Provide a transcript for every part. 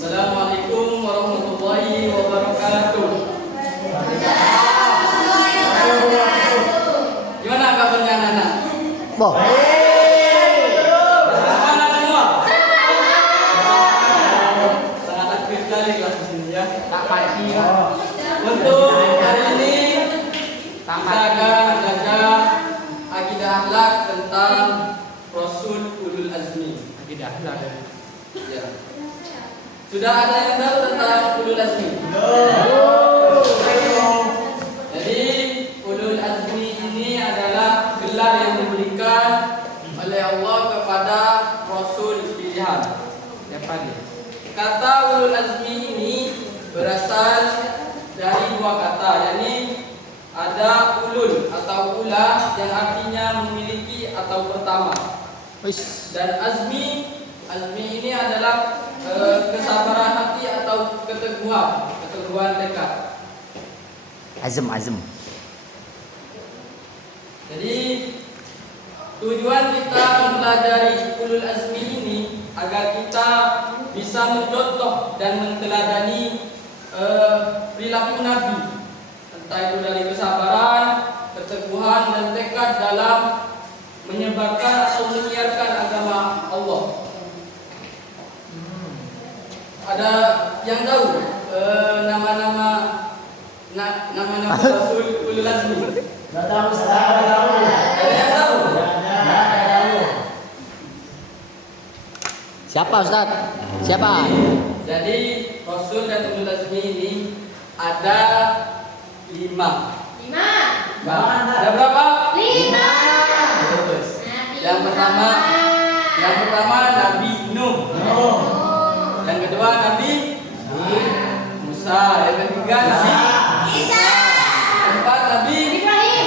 Assalamualaikum warahmatullahi wabarakatuh. Gimana kabarnya anak-anak? Boh. Semangat semua. Sangat aktif sekali kelas di sini ya. Tak pasti. Untuk hari ini kita akan belajar akidah akhlak tentang Rasul Ulul Azmi. Tidak ada. Ya. Sudah ada yang tahu tentang Ulul Azmi? Jadi Ulul Azmi ini adalah gelar yang diberikan oleh Allah kepada Rasul pilihan. Siapa dia? Kata Ulul Azmi ini berasal dari dua kata, yakni ada ulul atau ula yang artinya memiliki atau pertama, dan azmi ini adalah kesabaran hati atau keteguhan tekad. Azam. Jadi tujuan kita mempelajari ulul azmi ini agar kita bisa mencontoh dan menteladani perilaku Nabi, entah itu dari kesabaran, keteguhan dan tekad dalam menyebarkan atau menyiarkan agama Allah. Ada yang tahu nama-nama Rasul Ulul Azmi? Nggak tahu, nggak tahu. Ada yang tahu? Siapa Ustaz? Siapa? Jadi Rasul dan Ulul Azmi ini ada 5. Ada berapa? 5. Yang pertama Nabi Nuh. Yang kedua Nabi Musa. Yang ketiga Nabi Isa. Yang keempat Nabi Ibrahim.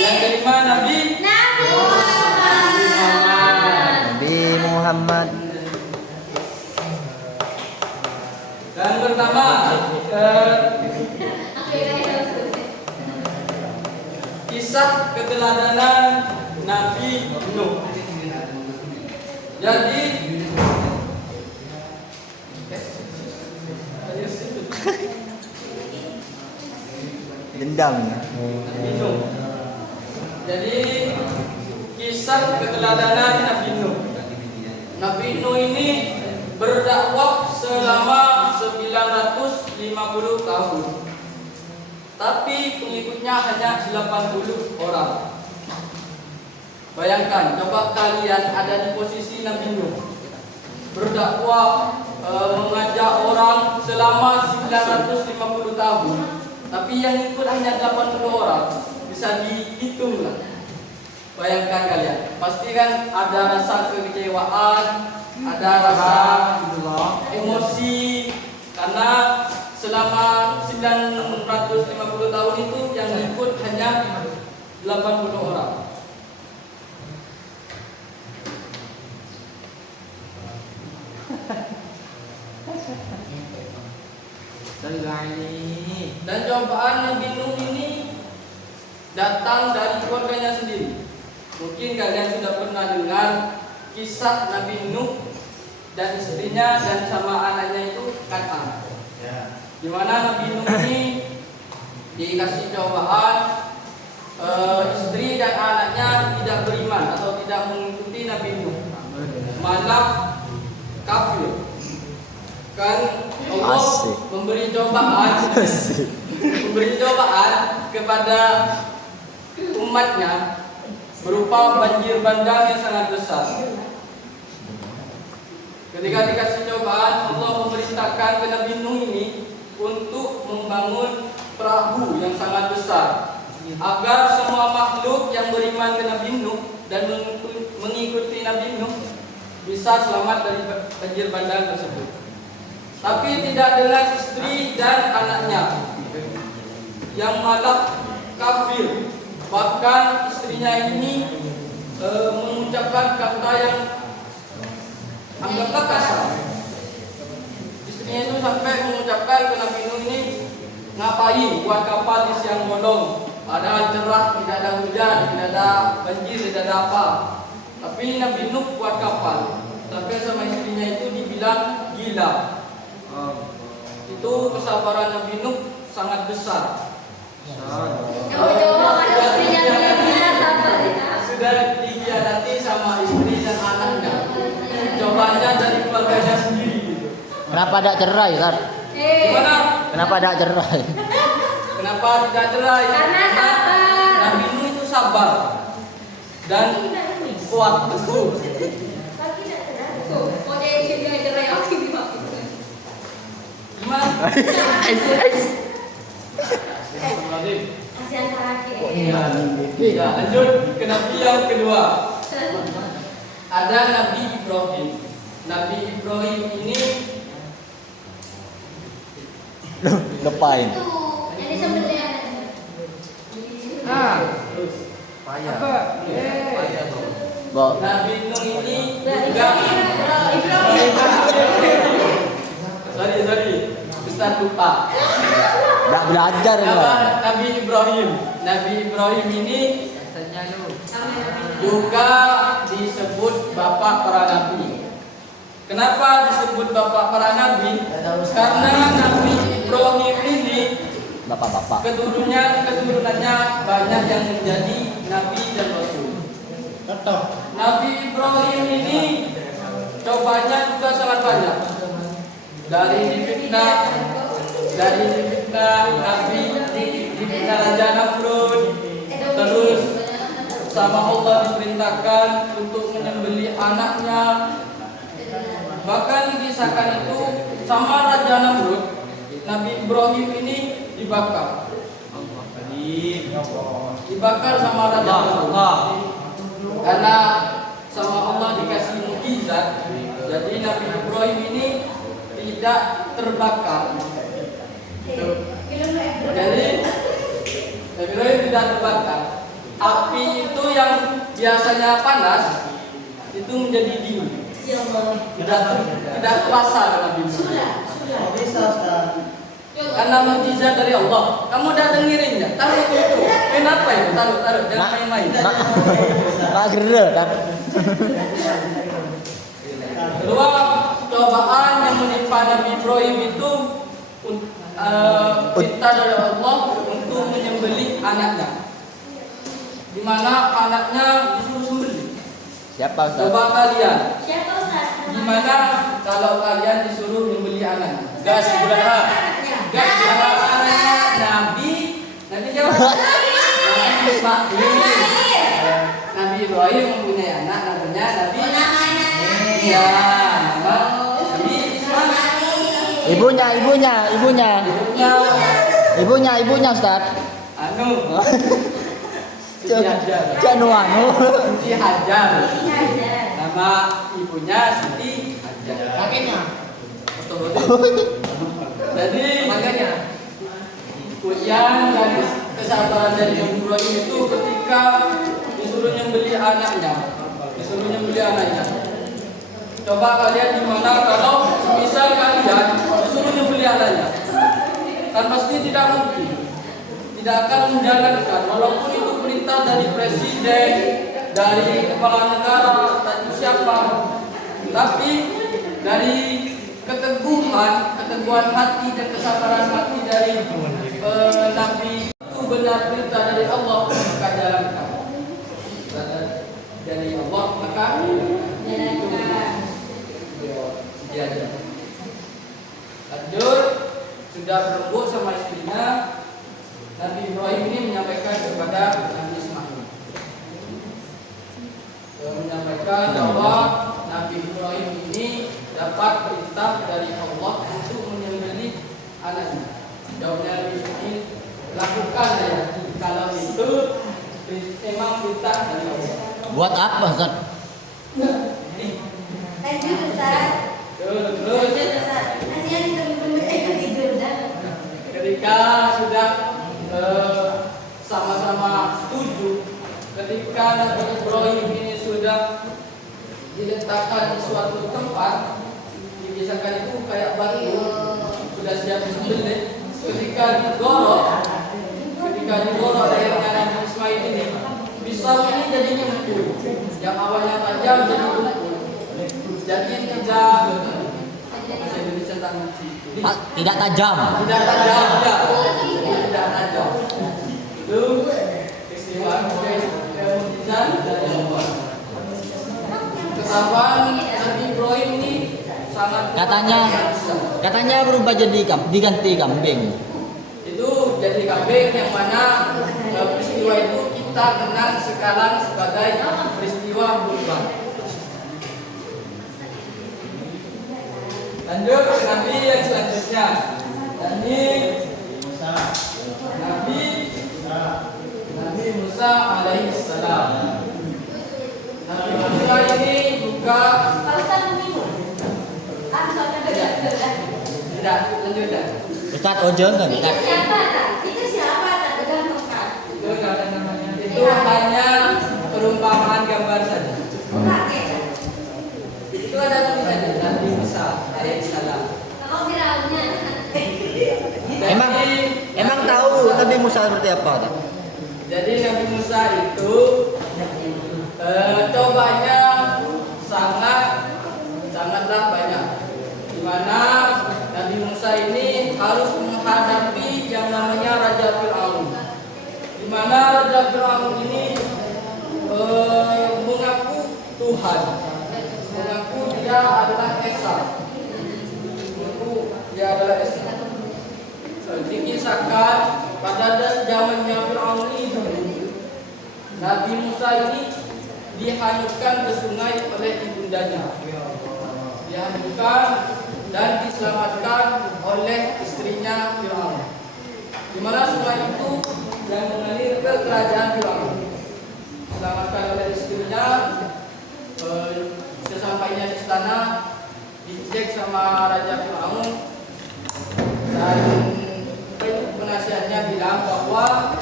Yang kelima Nabi Nabi Muhammad. Dan pertama kisah keteladanan Nabi Nuh. Jadi Dendam. Nabi Nuh. Jadi kisah keteladanan Nabi Nuh. Nabi Nuh ini berdakwah selama 950 tahun. Tapi pengikutnya hanya 80 orang. Bayangkan, coba kalian ada di posisi Nabi Nuh, berdakwah, mengajak orang selama 950 tahun. Tapi yang ikut hanya 80 orang. Bisa dihitung lah. Bayangkan kalian, pasti kan ada rasa kekecewaan, ada rasa emosi, karena selama 950 tahun itu yang ikut hanya 80 orang. Dan cobaan Nabi Nuh ini datang dari keluarganya sendiri. Mungkin kalian sudah pernah dengar kisah Nabi Nuh dan istrinya dan sama anaknya itu Kan'an. Di mana Nabi Nuh ini dikasih cobaan, istri dan anaknya tidak beriman atau tidak mengikuti Nabi Nuh, malah kafir. Kan Allah memberi cobaan kepada umatnya berupa banjir bandang yang sangat besar. Ketika dikasih cobaan, Allah memerintahkan ke Nabi Nuh ini untuk membangun perahu yang sangat besar agar semua makhluk yang beriman ke Nabi Nuh dan mengikuti Nabi Nuh bisa selamat dari banjir bandang tersebut. Tapi tidak dengan istri dan anaknya yang malah kafir. Bahkan istrinya ini mengucapkan kata yang anggaplah kasar. Istrinya itu sampai mengucapkan ke Nabi Nuh ini, ngapain buat kapal di siang bolong, padahal cerah, tidak ada hujan, tidak ada banjir, tidak ada apa. Tapi Nabi Nuh buat kapal. Sampai sama istrinya itu dibilang gila. bila. Itu kesabaran Nabi Nuh sangat besar. Coba ada istrinya namanya sabar ya. Sudah dikhianati sama istri dan anaknya. Cobanya dari keluarganya sendiri gitu. Kenapa tidak cerai, Ustaz? Gimana? Kenapa tidak cerai? Kenapa tidak cerai? Karena sabar. Nabi Nuh itu sabar dan kuat teguh. Tuh, kok dia cerai aku gitu. Gimana? Kasihan laki. Ya, lanjut ke Nabi yang kedua. Ada Nabi Ibrahim. Nabi Ibrahim ini Lepain. Yang disembelih. apa? Bawa. Nabi Nuh ini juga sorry, Ustaz lupa. Tidak belajar Nama Pak. Nabi Ibrahim. Nabi Ibrahim ini juga disebut bapak para nabi. Kenapa disebut bapak para nabi? Karena Nabi Ibrahim ini Bapak-bapak. keturunannya banyak yang menjadi nabi dan rasul. Nabi Ibrahim ini cobanya juga sangat banyak. Dari difitnah Nabi, difitnah Raja Namrud, terus sama Allah diperintahkan untuk menyembelih anaknya. Bahkan dikisahkan itu sama Raja Namrud, Nabi Ibrahim ini dibakar. Dibakar sama Raja Namrud. Karena sama Allah dikasih mukjizat, jadi Nabi Ibrahim ini tidak terbakar. Jadi Nabi Ibrahim tidak terbakar. Api itu yang biasanya panas itu menjadi dingin. Tidak terasa Nabi Ibrahim. Karena mukjizat dari Allah. Kamu udah dengerin ya? Taruh itu. Kenapa ya? Taruh. Jangan main-main. Nak gerak kan? Kedua, cobaan yang menimpa Nabi Ibrahim itu perintah dari Allah untuk menyembelih anaknya. Di mana anaknya disuruh sembelih. Siapa Ustaz? Coba kalian, Siapa Ustaz? gimana kalau kalian disuruh menyembelih anaknya? Gas bulan A. Gas bulan anaknya Nabi siapa? Nabi Ismail. Nabi Ibrahim mempunyai anak namanya Nabi. Ya, nama Nabi Ismail. Ibunya Ustaz. Anu. Cak anu. Siti Hajar. Nama ibunya Siti Hajar. Kakeknya. Jadi makanya ujian dan kesabaran dari Nabi Ibrahim itu ketika disuruh nyembelih anaknya. Coba kalian gimana kalau misal kalian disuruh nyembelih anaknya? Kan pasti tidak mungkin. Tidak akan menjalankan walaupun itu perintah dari presiden, dari kepala negara, dari siapa. Tapi dari keteguhan hati dan kesabaran hati dari Nabi itu benar perintah dari Allah, maka jalankan. Dari Allah maka jalankan. Lanjut, sudah berembuk sama istrinya. Nabi Ibrahim ini menyampaikan kepada Nabi Ismail, menyampaikan bahwa Nabi Ibrahim ini dapat perintah dari Allah untuk menyembelih anaknya. Jawabnya Nabi Ismail, lakukan ya kalau itu memang perintah dari Allah. Buat apa Ustaz? Lanjut Ustaz. Terus Kasihan temen-temen tidur dah. ketika sudah sama-sama setuju, ketika Nabi Ibrahim ini sudah diletakkan di suatu tempat, dikisahkan itu kayak batu, sudah siap disembelih. Ketika digorok lehernya Nabi Ismail ini, pisau ini jadinya empuk, yang awalnya tajam jadi empuk, jadi tidak Tidak tajam. Tidak tajam, ya. Tidak tajam. Itu keistimewaan mukjizat dari Allah. Ketahuan Nabi Ibrahim ini sangat Katanya berubah jadi diganti kambing. itu jadi kambing yang mana peristiwa itu kita kenal sekarang sebagai peristiwa berubah. Lanjut ke Nabi yang selanjutnya. Ini Nabi Musa alaihissalam. Nabi Musa ini juga tidak lanjut dah. Ustaz Ojeng kan Ustaz? Itu siapa tak tergantung kan? Itu nggak ada namanya. Itu hanya perumpamaan gambar saja. Itu ada tulisannya Nabi Musa alaihissalam. Kalau viralnya Emang tahu Nabi Musa seperti apa, Ustaz? Jadi Nabi Musa itu cobanya sangatlah banyak. Di mana Nabi Musa ini harus menghadapi yang namanya Raja Fir'aun. Di mana Raja Fir'aun ini mengaku Tuhan, mengaku dia adalah Esa, Dikisahkan pada zamannya Fir'aun ini Nabi Musa ini dihanyutkan ke sungai oleh ibundanya, dihanyutkan dan diselamatkan oleh istrinya Fir'aun. Di mana sungai itu yang mengalir ke kerajaan Fir'aun, diselamatkan oleh istrinya. Sesampainya di istana dicek sama Raja Fir'aun dan penasihatnya bilang bahwa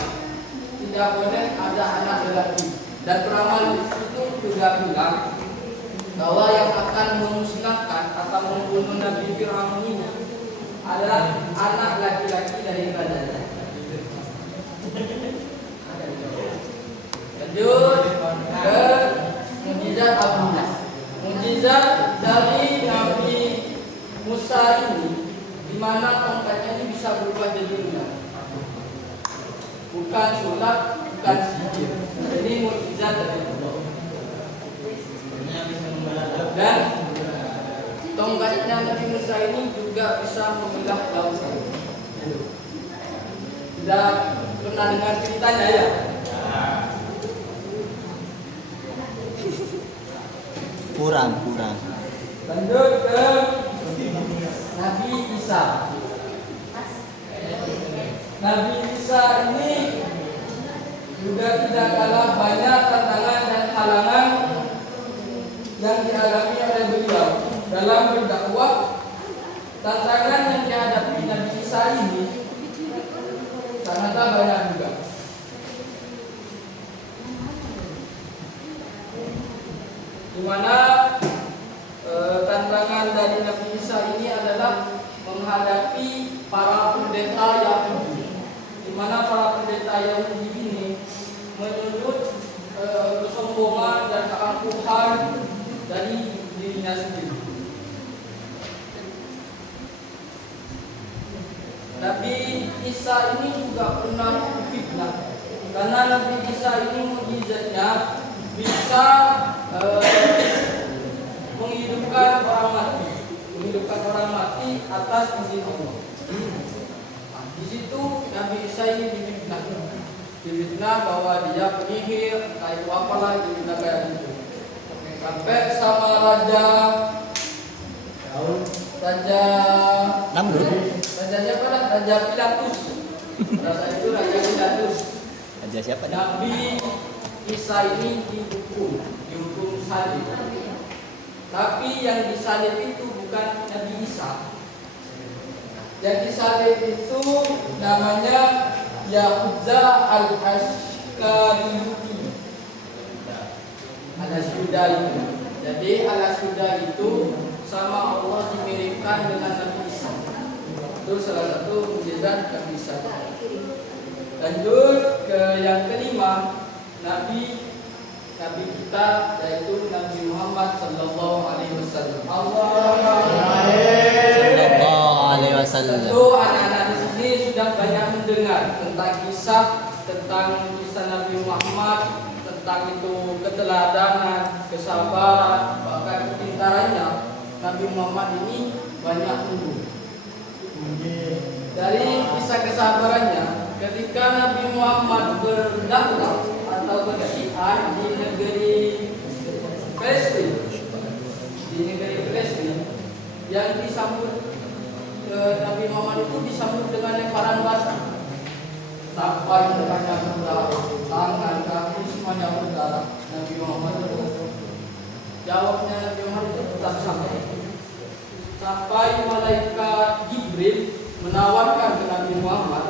tidak boleh ada anak lelaki, dan peramal itu juga bilang bahwa yang akan memusnahkan atau membunuh Nabi Fir'aun ini adalah anak laki-laki dari kerajaan. Lanjut ke mukjizat Al-Mu'jiz. Mukjizat dari Nabi Musa ini di mana tongkatnya ini bisa berubah jadi ular. Bukan sulap, bukan sihir. Ini mukjizat dari Allah. Dan tongkatnya Nabi Musa ini juga bisa memilah lautan. Tidak pernah dengar ceritanya ya? Kurang. Lanjut ke Nabi Isa. Nabi Isa ini juga tidak kalah banyak tantangan dan halangan yang dihadapi oleh beliau dalam berdakwah. Tantangan yang dihadapi Nabi Isa ini sangatlah banyak juga. Di mana tantangan dari Nabi Isa ini adalah menghadapi para pendeta Yahudi, di mana para pendeta Yahudi ini menuntut kesombongan dan keangkuhan dari dirinya sendiri. Nabi Isa ini juga pernah difitnah, karena Nabi Isa ini mukjizatnya bisa menghidupkan orang mati atas izin Allah. Di situ Nabi Isa ini difitnah bahwa dia penyihir, itu apalah difitnah kayak gitu. Sampai sama raja siapa lah? Raja Pilatus. Raja itu Raja Pilatus. Raja siapa? Nabi Isa ini dihukum salib. Tapi yang disalib itu bukan Nabi Isa. Yang disalib itu namanya Yahuda al-Asykariyuti. Al-Asyuda itu. Jadi Al-Asyuda itu sama Allah dimiripkan dengan Nabi Isa. Itu salah satu mukjizat Nabi Isa. Lanjut ke yang kelima, Nabi kita yaitu Nabi Muhammad sallallahu alaihi wasallam. Sallallahu alaihi wasallam. Tentu anak-anak di sini sudah banyak mendengar tentang kisah Nabi Muhammad, tentang itu keteladanan, kesabaran, bahkan kepintarannya. Nabi Muhammad ini banyak unggul. Dari kisah kesabarannya, ketika Nabi Muhammad berdakwah atau bersyiar di negeri Palestina, yang disambut Nabi Muhammad itu disambut dengan lemparan batu, sampai mukanya berdarah, tangan, kaki semuanya berdarah. Nabi Muhammad itu jawabnya, Nabi Muhammad itu tetap sampai malaikat Jibril menawarkan ke Nabi Muhammad,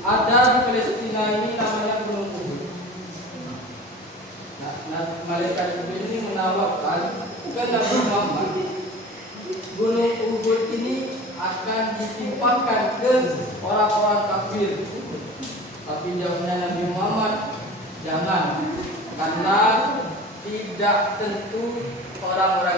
ada di Palestina ini namanya Gunung Uhud. Nah, malaikat Jibril ini menawarkan ke Nabi Muhammad, Gunung Uhud ini akan ditimpakan ke orang-orang kafir. Tapi jawabnya Nabi Muhammad, jangan, karena tidak tentu orang-orang